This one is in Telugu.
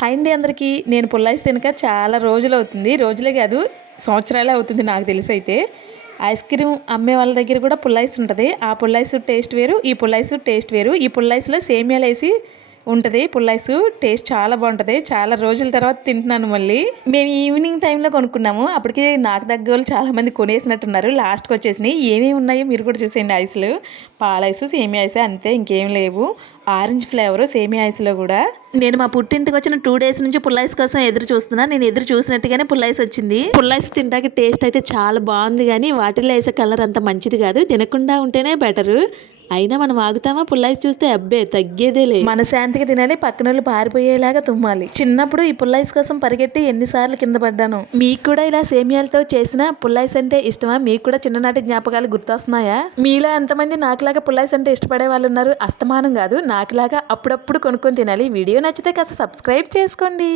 హాయ్ అండి అందరికీ. నేను పుల్లైస్ తినక చాలా రోజులు అవుతుంది. రోజులే కాదు సంవత్సరాలే అవుతుంది నాకు తెలిసి అయితే. ఐస్ క్రీమ్ అమ్మే వాళ్ళ దగ్గర కూడా పుల్లైస్ ఉంటుంది. ఆ పుల్లైస్ టేస్ట్ వేరు, ఈ పుల్లైస్ టేస్ట్ వేరు. ఈ పుల్లైస్లో సేమియాలు వేసి ఉంటుంది. పుల్లైస్ టేస్ట్ చాలా బాగుంటుంది. చాలా రోజుల తర్వాత తింటున్నాను మళ్ళీ. మేము ఈవినింగ్ టైంలో కొనుక్కున్నాము. అప్పటికి నాకు దగ్గర వాళ్ళు చాలామంది కొనేసినట్టున్నారు. లాస్ట్కి వచ్చేసినాయి. ఏమేమి ఉన్నాయో మీరు కూడా చూసేయండి. ఐస్లు పాలైస్, సేమియా ఐస్ అంతే, ఇంకేం లేవు. ఆరెంజ్ ఫ్లేవరు సేమియా ఐస్లో కూడా. నేను మా పుట్టింటికి వచ్చిన 2 days నుంచి పుల్లైస్ కోసం ఎదురు చూస్తున్నా. నేను ఎదురు చూసినట్టుగానే పుల్లైస్ వచ్చింది. పుల్లైస్ తింటాక టేస్ట్ అయితే చాలా బాగుంది, కానీ వాటిల్లో వేసే కలర్ అంత మంచిది కాదు. తినకుండా ఉంటేనే బెటరు. అయినా మనం ఆగుతామా? పుల్లైస్ చూస్తే అబ్బే తగ్గేదేలే. మన శాంతికి తినాలి, పక్కనోళ్ళు పారిపోయేలాగా తుమ్మాలి. చిన్నప్పుడు ఈ పుల్లైస్ కోసం పరిగెట్టి ఎన్నిసార్లు కింద పడ్డాను. మీకు కూడా ఇలా సేమియాలతో చేసిన పుల్లైస్ అంటే ఇష్టమా? మీకు కూడా చిన్ననాటి జ్ఞాపకాలు గుర్తొస్తున్నాయా? మీలో ఎంతమంది నాకులాగా పుల్లైస్ అంటే ఇష్టపడే వాళ్ళు ఉన్నారు? అస్తమానం కాదు, నాకులాగా అప్పుడప్పుడు కొనుక్కొని తినాలి. వీడియో నచ్చితే కాస్త సబ్స్క్రైబ్ చేసుకోండి.